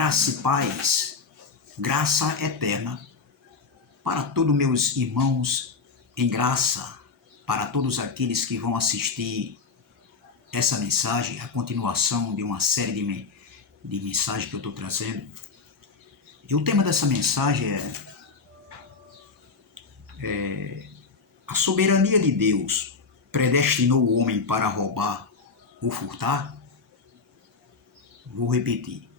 Graça e paz, graça eterna para todos meus irmãos em graça, para todos aqueles que vão assistir essa mensagem, a continuação de uma série de mensagens que eu estou trazendo. E o tema dessa mensagem é a soberania de Deus predestinou o homem para roubar ou furtar? Vou repetir.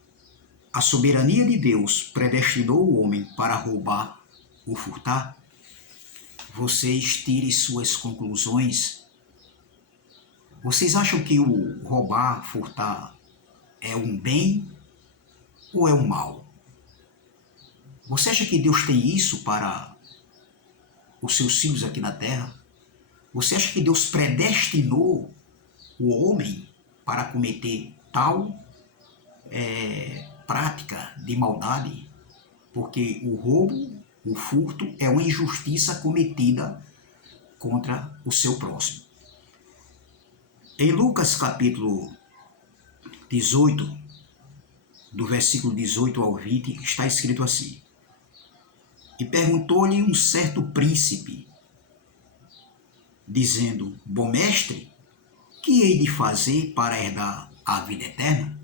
A soberania de Deus predestinou o homem para roubar ou furtar? Vocês tirem suas conclusões. Vocês acham que o roubar, furtar é um bem ou é um mal? Você acha que Deus tem isso para os seus filhos aqui na terra? Você acha que Deus predestinou o homem para cometer tal prática de maldade? Porque o roubo, o furto é uma injustiça cometida contra o seu próximo. Em Lucas capítulo 18, do versículo 18 ao 20, está escrito assim: E perguntou-lhe um certo príncipe, dizendo: Bom mestre, que hei de fazer para herdar a vida eterna?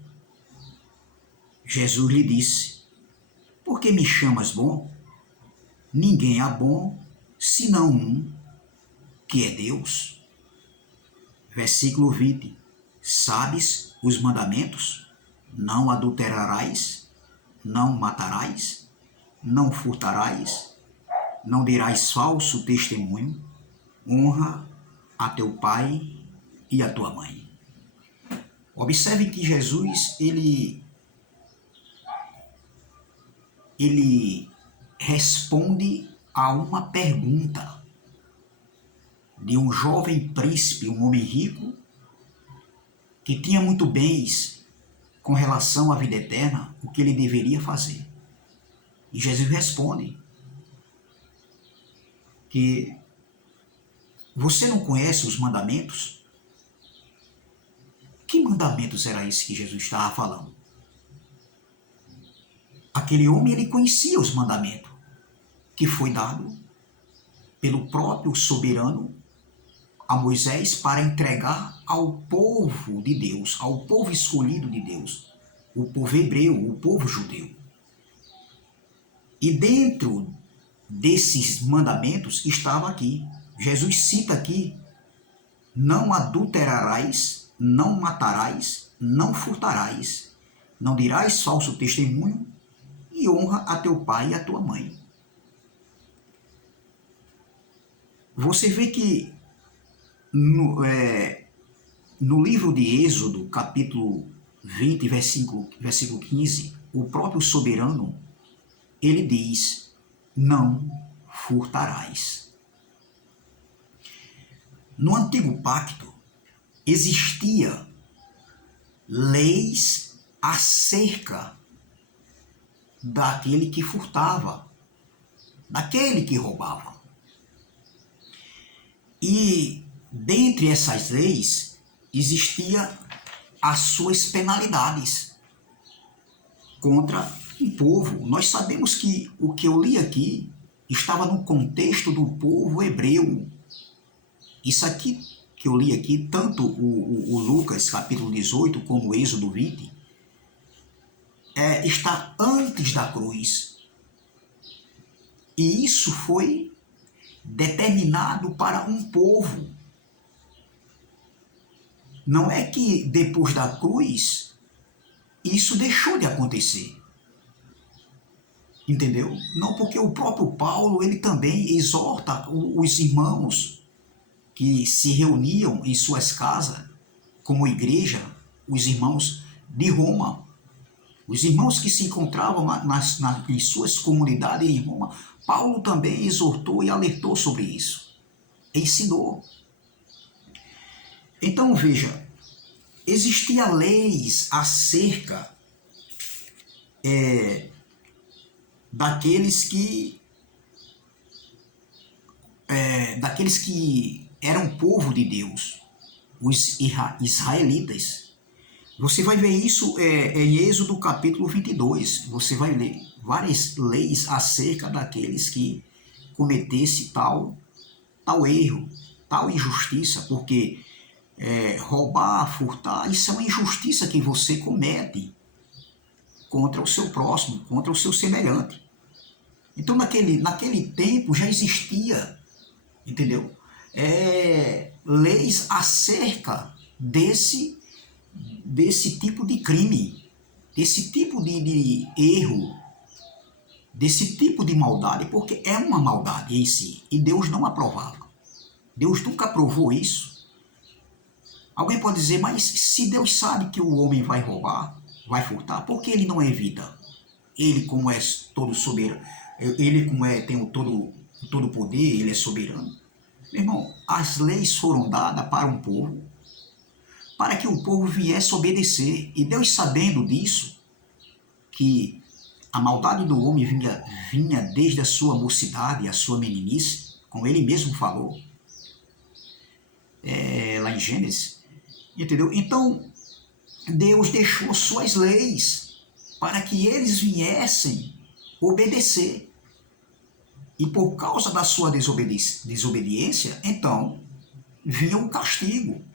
Jesus lhe disse: Por que me chamas bom? Ninguém é bom, senão um, que é Deus. Versículo 20. Sabes os mandamentos? Não adulterarás, não matarás, não furtarás, não dirás falso testemunho, honra a teu pai e a tua mãe. Observe que Jesus, ele responde a uma pergunta de um jovem príncipe, um homem rico, que tinha muito bens com relação à vida eterna, o que ele deveria fazer. E Jesus responde que você não conhece os mandamentos? Que mandamentos era esse que Jesus estava falando? Aquele homem, ele conhecia os mandamentos que foi dado pelo próprio soberano a Moisés para entregar ao povo de Deus, ao povo escolhido de Deus, o povo hebreu, o povo judeu. E dentro desses mandamentos estava aqui, Jesus cita aqui: não adulterarás, não matarás, não furtarás, não dirás falso testemunho e honra a teu pai e a tua mãe. Você vê que no livro de Êxodo, capítulo 20, versículo 15, o próprio soberano, ele diz: não furtarás. No Antigo Pacto, existia leis acerca daquele que furtava, daquele que roubava. E dentre essas leis existia as suas penalidades contra o povo. Nós sabemos que o que eu li aqui estava no contexto do povo hebreu. Isso aqui que eu li aqui, tanto o Lucas capítulo 18 como o Êxodo 20, está antes da cruz. E isso foi determinado para um povo. Não é que depois da cruz isso deixou de acontecer. Entendeu? Não, porque o próprio Paulo, ele também exorta os irmãos que se reuniam em suas casas, como igreja, os irmãos de Roma, os irmãos que se encontravam em suas comunidades em Roma. Paulo também exortou e alertou sobre isso, ensinou. Então veja, existiam leis acerca daqueles que eram povo de Deus, os israelitas. Você vai ver isso em Êxodo capítulo 22. Você vai ler várias leis acerca daqueles que cometesse tal erro, tal injustiça, porque roubar, furtar, isso é uma injustiça que você comete contra o seu próximo, contra o seu semelhante. Então, naquele tempo já existia, entendeu? Leis acerca desse tipo de crime, desse tipo de erro, desse tipo de maldade, porque é uma maldade em si, e Deus não aprovava. Deus nunca aprovou isso. Alguém pode dizer, mas se Deus sabe que o homem vai roubar, vai furtar, por que ele não evita? Ele, como é todo soberano, ele, como tem todo poder, ele é soberano. Meu irmão, as leis foram dadas para um povo, para que o povo viesse obedecer. E Deus, sabendo disso, que a maldade do homem vinha desde a sua mocidade, a sua meninice, como ele mesmo falou, lá em Gênesis, entendeu? Então, Deus deixou suas leis para que eles viessem obedecer. E por causa da sua desobediência, então, vinha o castigo,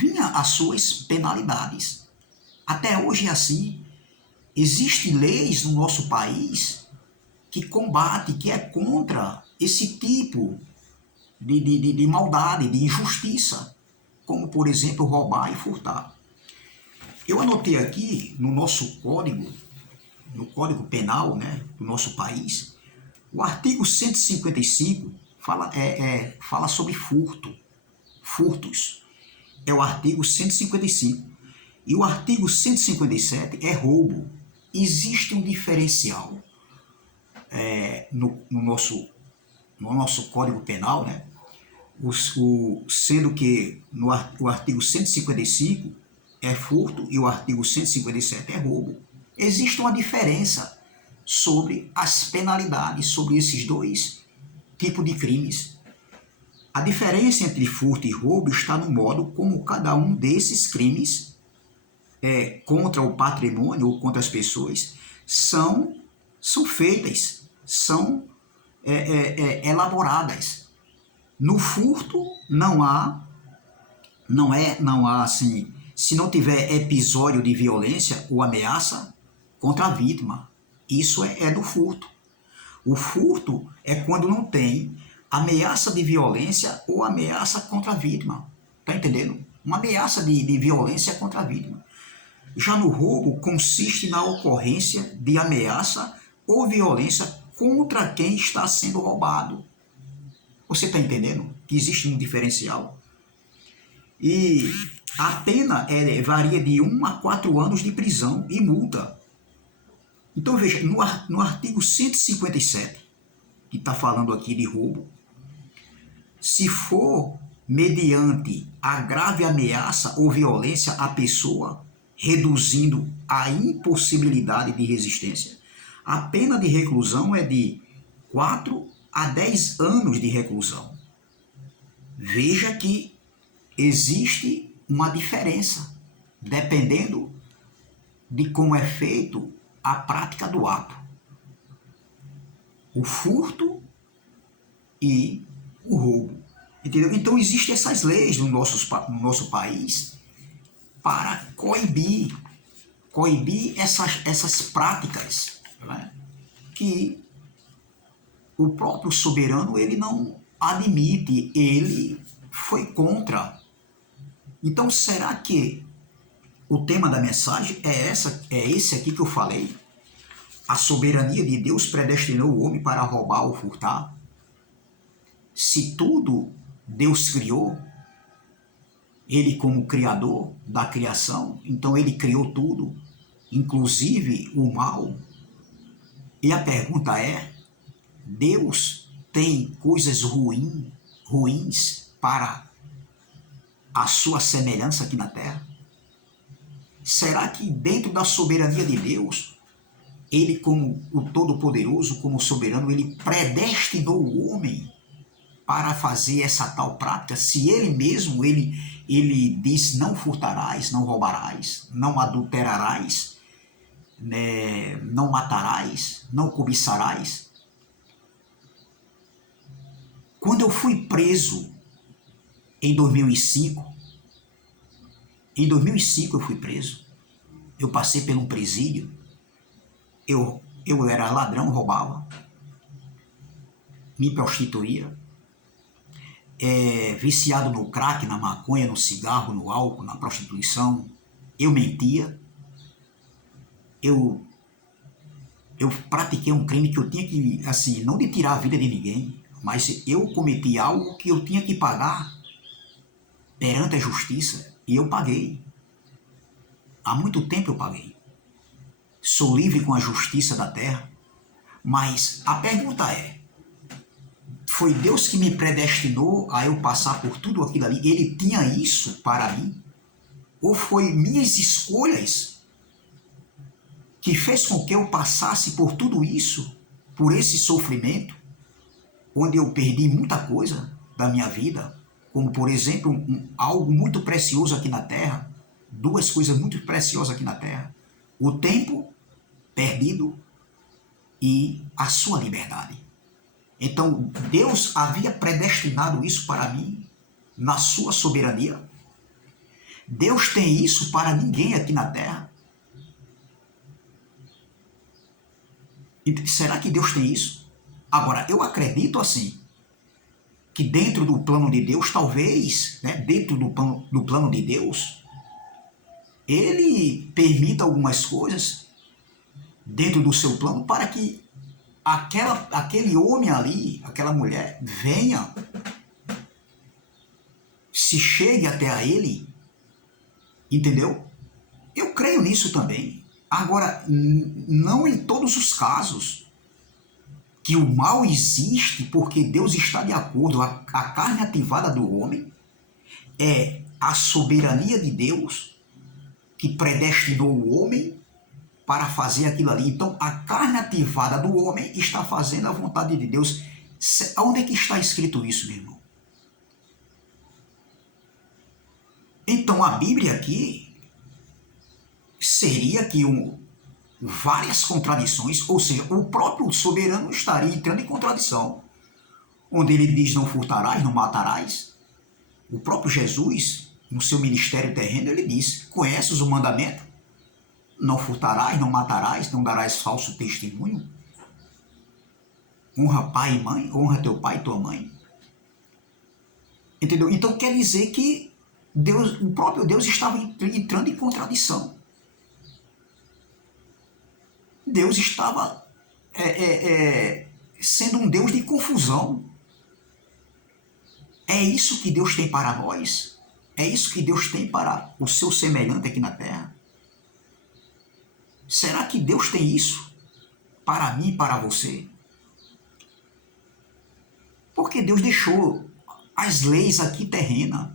vinha as suas penalidades. Até hoje é assim. Existem leis no nosso país que combate, que é contra esse tipo de maldade, de injustiça, como, por exemplo, roubar e furtar. Eu anotei aqui no nosso código, no Código Penal, né, do nosso país, o artigo 155 fala sobre furtos. É o artigo 155. E o artigo 157 é roubo. Existe um diferencial no nosso Código Penal, né? Sendo que o artigo 155 é furto e o artigo 157 é roubo. Existe uma diferença sobre as penalidades, sobre esses dois tipos de crimes. A diferença entre furto e roubo está no modo como cada um desses crimes contra o patrimônio ou contra as pessoas são feitas, são elaboradas. No furto não há assim, se não tiver episódio de violência ou ameaça contra a vítima. Isso é do furto. O furto é quando não tem ameaça de violência ou ameaça contra a vítima. Tá entendendo? Uma ameaça de violência contra a vítima. Já no roubo, consiste na ocorrência de ameaça ou violência contra quem está sendo roubado. Você está entendendo que existe um diferencial? E a pena varia de 1 a 4 anos de prisão e multa. Então veja, no artigo 157, que está falando aqui de roubo, se for mediante a grave ameaça ou violência à pessoa, reduzindo a impossibilidade de resistência, a pena de reclusão é de 4 a 10 anos de reclusão. Veja que existe uma diferença, dependendo de como é feito a prática do ato. O furto e o roubo. Entendeu? Então existem essas leis no nosso país para coibir essas práticas, né, que o próprio soberano ele não admite, ele foi contra. Então será que o tema da mensagem é esse aqui que eu falei? A soberania de Deus predestinou o homem para roubar ou furtar? Se tudo Deus criou, ele como criador da criação, então ele criou tudo, inclusive o mal. E a pergunta é, Deus tem coisas ruins para a sua semelhança aqui na Terra? Será que dentro da soberania de Deus, ele como o Todo-Poderoso, como soberano, ele predestinou o homem para fazer essa tal prática, se ele mesmo, ele ele diz: não furtarás, não roubarás, não adulterarás, né, não matarás, não cobiçarás. Quando eu fui preso em 2005, eu fui preso, eu passei por um presídio, eu era ladrão, roubava, me prostituía, viciado no crack, na maconha, no cigarro, no álcool, na prostituição, eu mentia, eu pratiquei um crime que eu tinha que, assim, não de tirar a vida de ninguém, mas eu cometi algo que eu tinha que pagar perante a justiça, e eu paguei. Há muito tempo eu paguei. Sou livre com a justiça da terra, mas a pergunta é, foi Deus que me predestinou a eu passar por tudo aquilo ali? Ele tinha isso para mim? Ou foi minhas escolhas que fez com que eu passasse por tudo isso, por esse sofrimento, onde eu perdi muita coisa da minha vida, como, por exemplo, algo muito precioso aqui na Terra, duas coisas muito preciosas aqui na Terra, o tempo perdido e a sua liberdade. Então, Deus havia predestinado isso para mim na sua soberania. Deus tem isso para ninguém aqui na Terra. E será que Deus tem isso? Agora, eu acredito assim, que dentro do plano de Deus, talvez, né, dentro do plano de Deus, Ele permita algumas coisas dentro do seu plano para que aquele homem ali, aquela mulher, venha, se chegue até a Ele, entendeu? Eu creio nisso também. Agora, não em todos os casos que o mal existe porque Deus está de acordo. A carne ativada do homem é a soberania de Deus que predestinou o homem para fazer aquilo ali. Então, a carne ativada do homem está fazendo a vontade de Deus. Onde é que está escrito isso, meu irmão? Então, a Bíblia aqui seria que várias contradições, ou seja, o próprio soberano estaria entrando em contradição, onde ele diz: não furtarás, não matarás. O próprio Jesus, no seu ministério terreno, ele diz: conheces o mandamento? Não furtarás, não matarás, não darás falso testemunho. Honra pai e mãe, honra teu pai e tua mãe. Entendeu? Então quer dizer que Deus, o próprio Deus estava entrando em contradição. Deus estava sendo um Deus de confusão. É isso que Deus tem para nós? É isso que Deus tem para o seu semelhante aqui na terra? Será que Deus tem isso para mim e para você? Porque Deus deixou as leis aqui terrenas.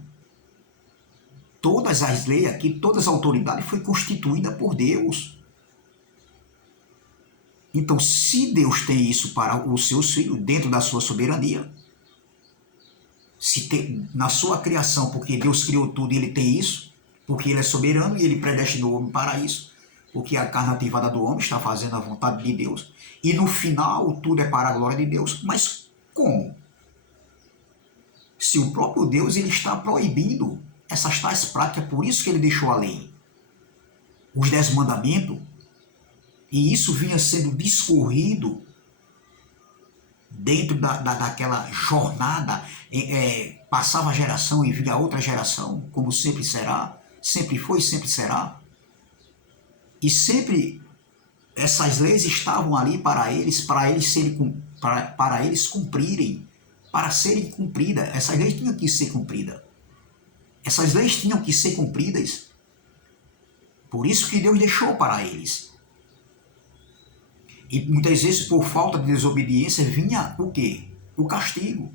Todas as leis aqui, todas as autoridades foi constituída por Deus. Então, se Deus tem isso para os seus filhos, dentro da sua soberania, se tem, na sua criação, porque Deus criou tudo e Ele tem isso, porque Ele é soberano e Ele predestinou o homem para isso, porque a carne ativada do homem está fazendo a vontade de Deus, e no final tudo é para a glória de Deus. Mas como? Se o próprio Deus ele está proibindo essas tais práticas, por isso que Ele deixou a lei, os 10 mandamentos, e isso vinha sendo discorrido dentro daquela jornada, passava a geração e vinha outra geração, como sempre será, sempre foi e sempre será. E sempre essas leis estavam ali para eles cumprirem, para serem cumpridas. Essas leis tinham que ser cumpridas. Essas leis tinham que ser cumpridas. Por isso que Deus deixou para eles. E muitas vezes, por falta de desobediência, vinha o quê? O castigo.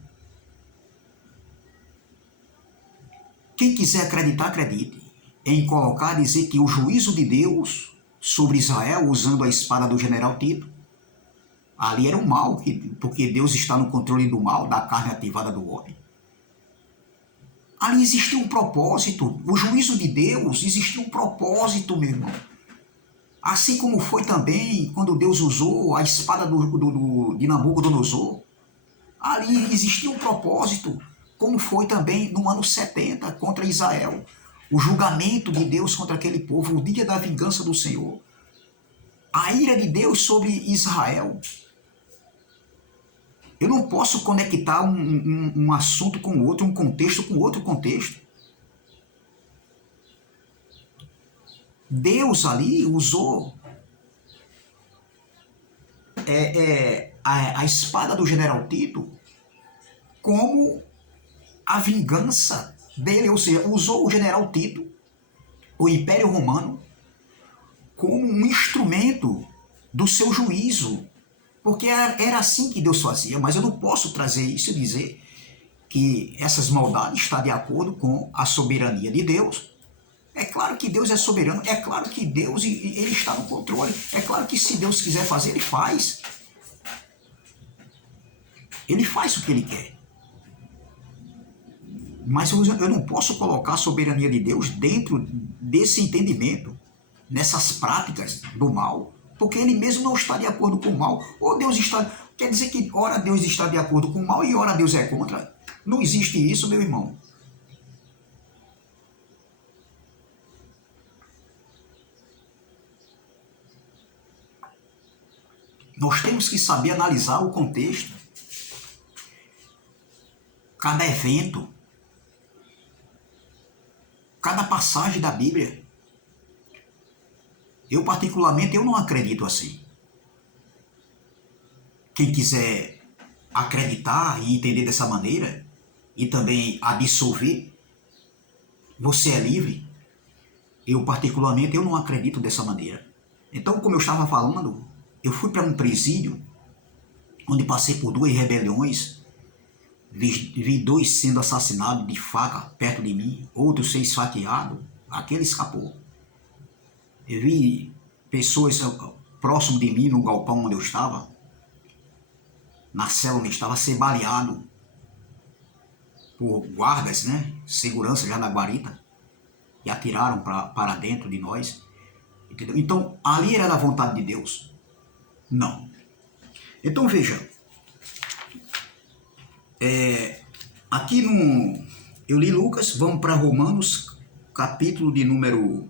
Quem quiser acreditar, acredite. Em colocar, dizer que o juízo de Deus sobre Israel, usando a espada do general Tito, ali era o mal, porque Deus está no controle do mal, da carne ativada do homem. Ali existiu um propósito. O juízo de Deus existiu um propósito, meu irmão. Assim como foi também quando Deus usou a espada de Nabucodonosor. Ali existia um propósito, como foi também no ano 70 contra Israel. O julgamento de Deus contra aquele povo, o dia da vingança do Senhor. A ira de Deus sobre Israel. Eu não posso conectar um assunto com o outro, um contexto com outro contexto. Deus ali usou a espada do general Tito como a vingança dele, ou seja, usou o general Tito, o Império Romano, como um instrumento do seu juízo, porque era assim que Deus fazia. Mas eu não posso trazer isso e dizer que essas maldades estão de acordo com a soberania de Deus. É claro que Deus é soberano, é claro que Deus ele está no controle, é claro que se Deus quiser fazer, ele faz. Ele faz o que ele quer. Mas eu não posso colocar a soberania de Deus dentro desse entendimento, nessas práticas do mal, porque ele mesmo não está de acordo com o mal. Ou Deus está... Quer dizer que ora Deus está de acordo com o mal e ora Deus é contra? Não existe isso, meu irmão. Nós temos que saber analisar o contexto, cada evento, cada passagem da Bíblia. Eu, particularmente, eu não acredito assim. Quem quiser acreditar e entender dessa maneira, e também absolver, você é livre. Eu, particularmente, eu não acredito dessa maneira. Então, como eu estava falando, eu fui para um presídio, onde passei por 2 rebeliões, vi 2 sendo assassinados de faca perto de mim, outro ser esfaqueado, aquele escapou. Eu vi pessoas próximo de mim, no galpão onde eu estava, na cela onde eu estava, ser baleado por guardas, né? Segurança já da guarita, e atiraram para dentro de nós. Entendeu? Então, ali era da vontade de Deus? Não. Então, veja, aqui eu li Lucas, vamos para Romanos, capítulo de número...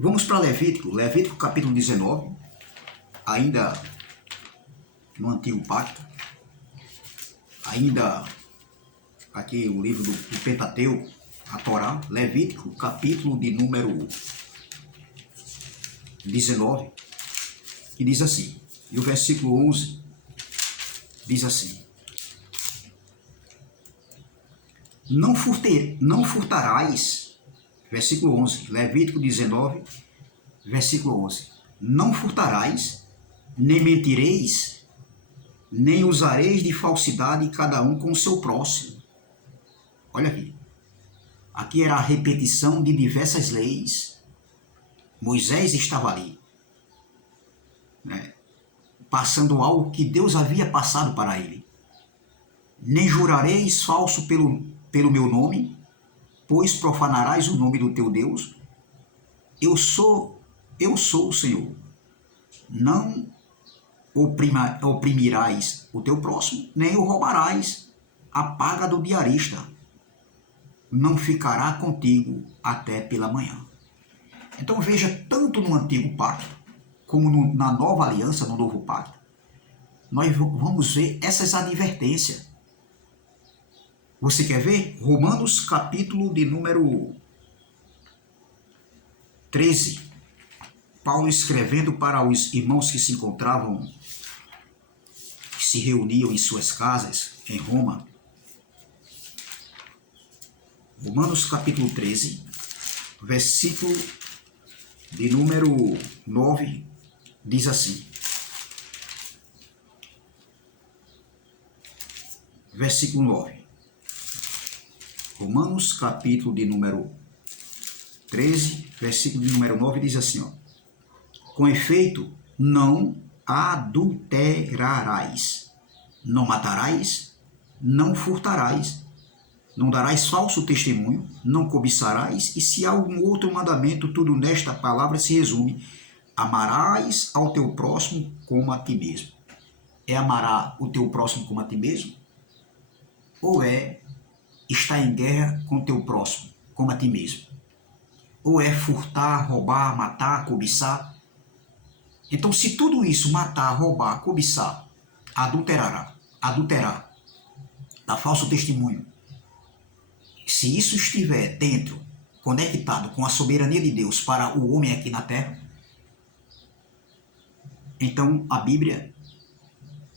Vamos para Levítico capítulo 19, ainda no Antigo Pacto, ainda aqui o livro do Pentateuco, a Torá, Levítico capítulo de número 19, que diz assim, e o versículo 11 diz assim: Não furtarás, versículo 11, Levítico 19, versículo 11, não furtarás, nem mentireis, nem usareis de falsidade cada um com o seu próximo. Olha aqui. Aqui era a repetição de diversas leis. Moisés estava ali, né, passando algo que Deus havia passado para ele. Nem jurareis falso pelo meu nome, pois profanarás o nome do teu Deus. Eu sou o Senhor. Não oprimirás o teu próximo, nem o roubarás. A paga do diarista não ficará contigo até pela manhã. Então veja, tanto no Antigo Pacto, como na Nova Aliança, no Novo Pacto, nós vamos ver essas advertências. Você quer ver? Romanos capítulo de número 13. Paulo escrevendo para os irmãos que se encontravam, que se reuniam em suas casas em Roma. Romanos capítulo 13, versículo de número 9, diz assim. Versículo 9. Romanos capítulo de número 13, versículo de número 9, diz assim, ó: Com efeito, não adulterarás, não matarás, não furtarás, Não darás falso testemunho, não cobiçarás, e se há algum outro mandamento, tudo nesta palavra se resume: amarás ao teu próximo como a ti mesmo. É amará o teu próximo como a ti mesmo? Ou é estar em guerra com o teu próximo como a ti mesmo? Ou é furtar, roubar, matar, cobiçar? Então, se tudo isso, matar, roubar, cobiçar, adulterar, dar falso testemunho, se isso estiver dentro, conectado com a soberania de Deus para o homem aqui na terra, então a Bíblia,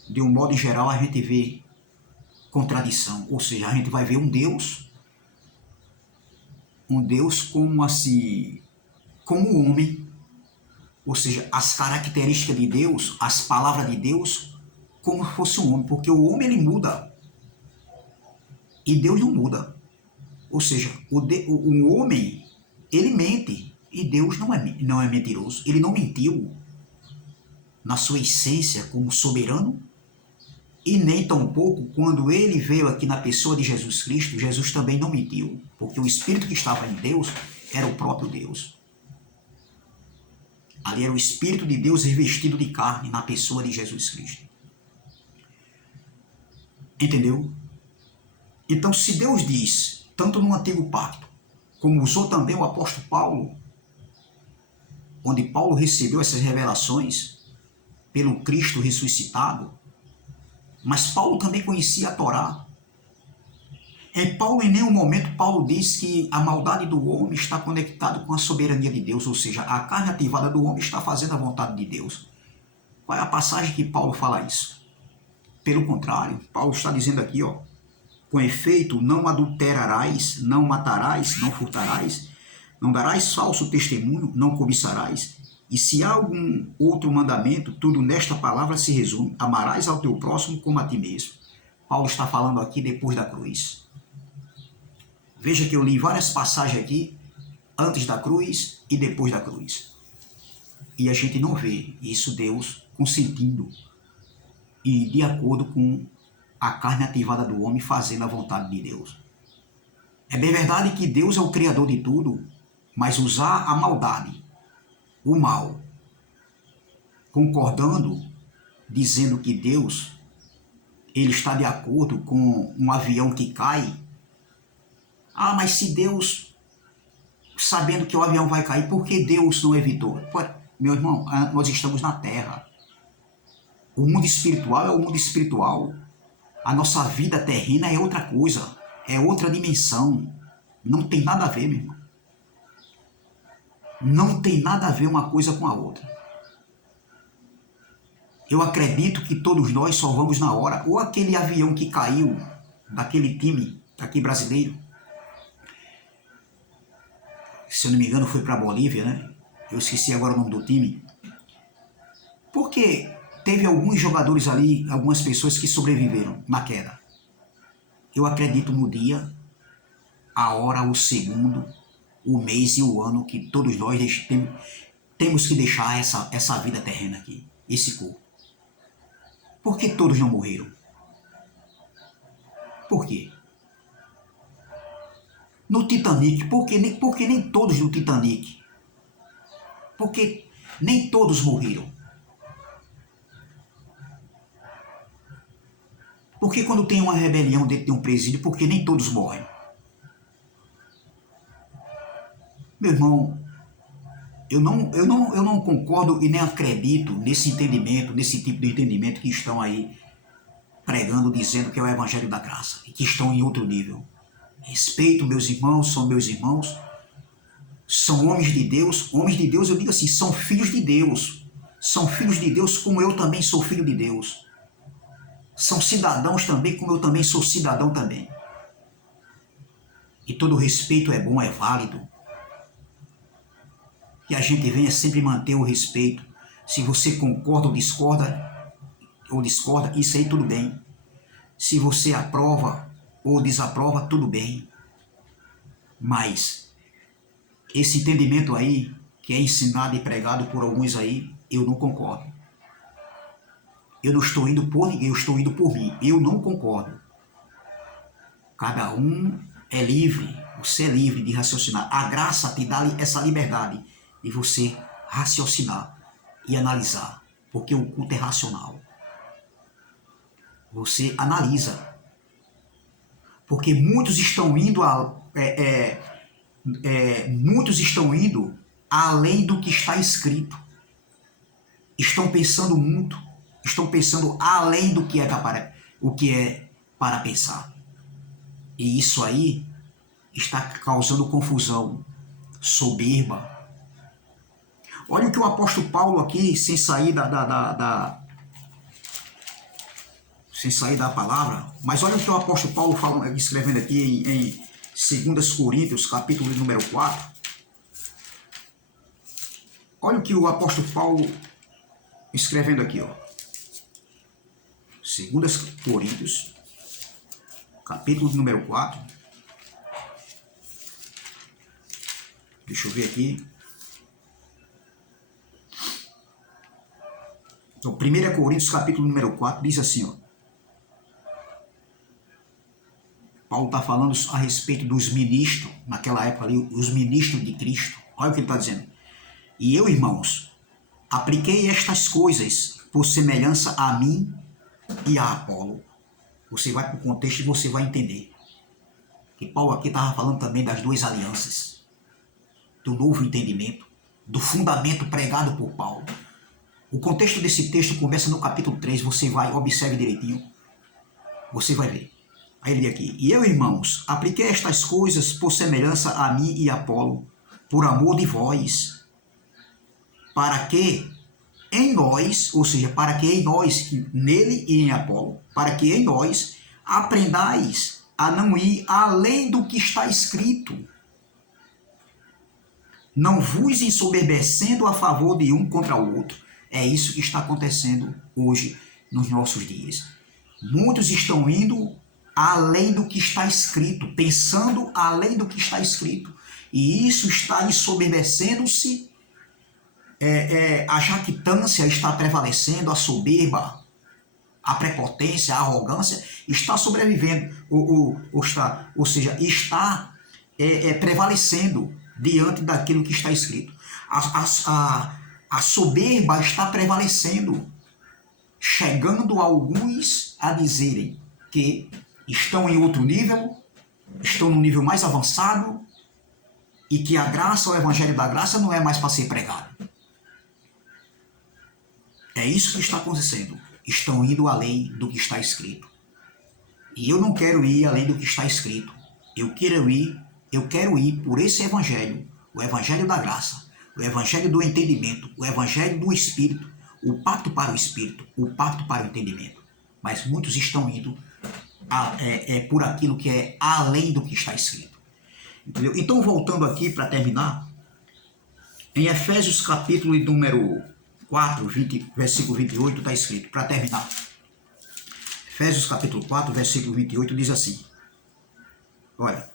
de um modo geral, a gente vê contradição, ou seja, a gente vai ver um Deus como assim, como homem, ou seja, as características de Deus, as palavras de Deus, como se fosse um homem, porque o homem ele muda e Deus não muda. Ou seja, o homem, ele mente, e Deus não é mentiroso. Ele não mentiu na sua essência como soberano, e nem tampouco quando ele veio aqui na pessoa de Jesus Cristo, Jesus também não mentiu, porque o Espírito que estava em Deus era o próprio Deus. Ali era o Espírito de Deus revestido de carne na pessoa de Jesus Cristo. Entendeu? Então, se Deus diz, tanto no Antigo Pacto, como usou também o apóstolo Paulo, onde Paulo recebeu essas revelações pelo Cristo ressuscitado, mas Paulo também conhecia a Torá. Em nenhum momento, Paulo diz que a maldade do homem está conectada com a soberania de Deus, ou seja, a carne ativada do homem está fazendo a vontade de Deus. Qual é a passagem que Paulo fala isso? Pelo contrário, Paulo está dizendo aqui, ó, com efeito, não adulterarás, não matarás, não furtarás, não darás falso testemunho, não cobiçarás. E se há algum outro mandamento, tudo nesta palavra se resume: amarás ao teu próximo como a ti mesmo. Paulo está falando aqui depois da cruz. Veja que eu li várias passagens aqui, antes da cruz e depois da cruz. E a gente não vê isso Deus consentindo e de acordo com a carne ativada do homem fazendo a vontade de Deus. É bem verdade que Deus é o criador de tudo, mas usar a maldade, o mal, concordando, dizendo que Deus ele está de acordo com um avião que cai. Ah, mas se Deus, sabendo que o avião vai cair, por que Deus não evitou? Pô, meu irmão, nós estamos na Terra. O mundo espiritual é o mundo espiritual. A nossa vida terrena é outra coisa, é outra dimensão. Não tem nada a ver, meu irmão. Não tem nada a ver uma coisa com a outra. Eu acredito que todos nós só vamos na hora. Ou aquele avião que caiu, daquele time aqui brasileiro, se eu não me engano foi para a Bolívia, né? Eu esqueci agora o nome do time. Porque teve alguns jogadores ali, algumas pessoas que sobreviveram na queda. Eu acredito no dia, a hora, o segundo, o mês e o ano que todos nós temos que deixar essa vida terrena aqui, esse corpo. Por que todos não morreram? Por quê? No Titanic, porque nem todos no Titanic? Porque nem todos morreram. Porque quando tem uma rebelião dentro de um presídio, porque nem todos morrem? Meu irmão, eu não concordo e nem acredito nesse entendimento, nesse tipo de entendimento que estão aí pregando, dizendo que é o evangelho da graça e que estão em outro nível. Respeito meus irmãos, são homens de Deus eu digo assim, são filhos de Deus como eu também sou filho de Deus. São cidadãos também como eu também sou cidadão também. E todo respeito é bom, é válido. Que a gente venha sempre manter o respeito. Se você concorda ou discorda, isso aí tudo bem. Se você aprova ou desaprova, tudo bem. Mas esse entendimento aí, que é ensinado e pregado por alguns aí, eu não concordo. Eu não estou indo por ninguém, eu estou indo por mim. Eu não concordo. Cada um é livre, você é livre de raciocinar. A graça te dá essa liberdade de você raciocinar e analisar, porque o culto é racional. Você analisa, porque muitos estão indo muitos estão indo além do que está escrito. Estão pensando muito, estão pensando além do que o que é para pensar. E isso aí está causando confusão, soberba. Olha o que o apóstolo Paulo aqui, sem sair sem sair da palavra, mas olha o que o apóstolo Paulo fala, escrevendo aqui em 2 Coríntios, capítulo número 4. Olha o que o apóstolo Paulo escrevendo aqui, ó. 2 Coríntios, capítulo número 4. Deixa eu ver aqui. Então, 1 Coríntios, capítulo número 4, diz assim, ó. Paulo está falando a respeito dos ministros, naquela época ali, os ministros de Cristo. Olha o que ele está dizendo. E eu, irmãos, apliquei estas coisas por semelhança a mim e a Apolo. Você vai para o contexto e você vai entender. Que Paulo aqui estava falando também das duas alianças, do novo entendimento, do fundamento pregado por Paulo. O contexto desse texto começa no capítulo 3, você vai, observe direitinho, você vai ver. Aí ele diz aqui, e eu, irmãos, apliquei estas coisas por semelhança a mim e a Apolo, por amor de vós, para que em nós, ou seja, para que em nós, nele e em Apolo, para que em nós aprendais a não ir além do que está escrito, não vos ensoberbecendo a favor de um contra o outro. É isso que está acontecendo hoje nos nossos dias. Muitos estão indo além do que está escrito, pensando além do que está escrito. E isso está ensoberbecendo-se, a jactância está prevalecendo, a soberba, a prepotência, a arrogância está sobrevivendo, ou seja, está prevalecendo diante daquilo que está escrito. A soberba está prevalecendo, chegando alguns a dizerem que estão em outro nível, estão num nível mais avançado e que a graça, o evangelho da graça não é mais para ser pregado. É isso que está acontecendo. Estão indo além do que está escrito. E eu não quero ir além do que está escrito. Eu quero ir por esse evangelho, o evangelho da graça, o evangelho do entendimento, o evangelho do espírito, o pacto para o espírito, o pacto para o entendimento. Mas muitos estão indo por aquilo que é além do que está escrito. Entendeu? Então, voltando aqui para terminar, em Efésios capítulo número 4, versículo 28, está escrito, para terminar. Efésios capítulo 4, versículo 28 diz assim, olha,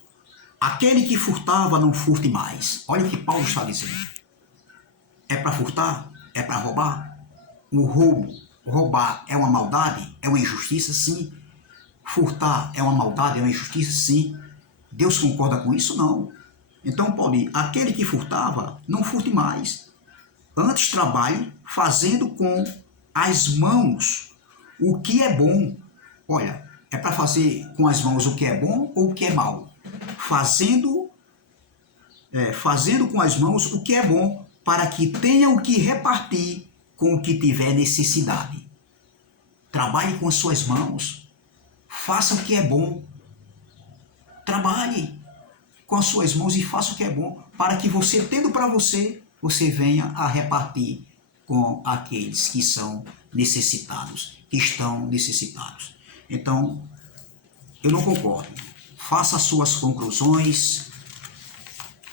aquele que furtava não furte mais. Olha o que Paulo está dizendo. É para furtar? É para roubar? O roubar é uma maldade? É uma injustiça? Sim. Furtar é uma maldade? É uma injustiça? Sim. Deus concorda com isso? Não. Então, Paulo diz, aquele que furtava, não furte mais. Antes trabalhe fazendo com as mãos o que é bom. Olha, é para fazer com as mãos o que é bom ou o que é mal. Fazendo com as mãos o que é bom, para que tenha o que repartir com o que tiver necessidade. Trabalhe com as suas mãos. Faça o que é bom. Trabalhe com as suas mãos e faça o que é bom, para que você, tendo para você, você venha a repartir com aqueles que são necessitados, que estão necessitados. Então, eu não concordo. Faça as suas conclusões,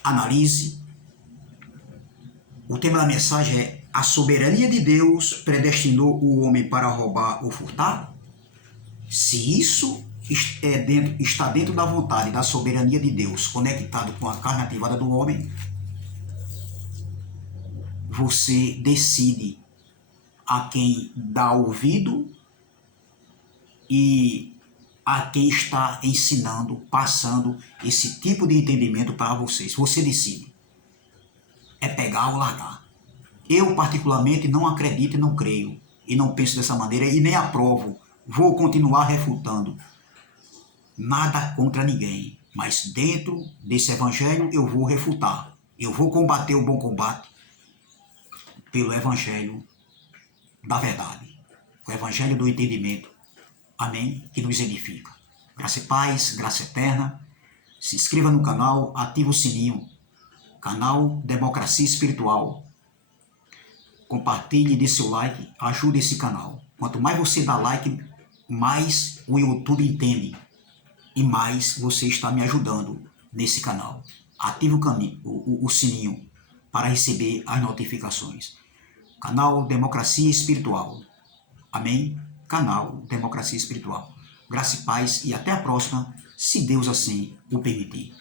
analise. O tema da mensagem é: a soberania de Deus predestinou o homem para roubar ou furtar? Se isso está dentro da vontade, da soberania de Deus, conectado com a carne ativada do homem, você decide a quem dá ouvido e a quem está ensinando, passando esse tipo de entendimento para vocês. Você decide. É pegar ou largar. Eu, particularmente, não acredito e não creio. E não penso dessa maneira e nem aprovo. Vou continuar refutando. Nada contra ninguém. Mas dentro desse evangelho eu vou refutar. Eu vou combater o bom combate pelo evangelho da verdade. O evangelho do entendimento. Amém? Que nos edifica. Graça e paz, graça eterna. Se inscreva no canal, ative o sininho. Canal Democracia Espiritual. Compartilhe, dê seu like, ajude esse canal. Quanto mais você dá like, mais o YouTube entende. E mais você está me ajudando nesse canal. Ative o sininho para receber as notificações. Canal Democracia Espiritual. Amém? Canal Democracia Espiritual. Graça e paz e até a próxima, se Deus assim o permitir.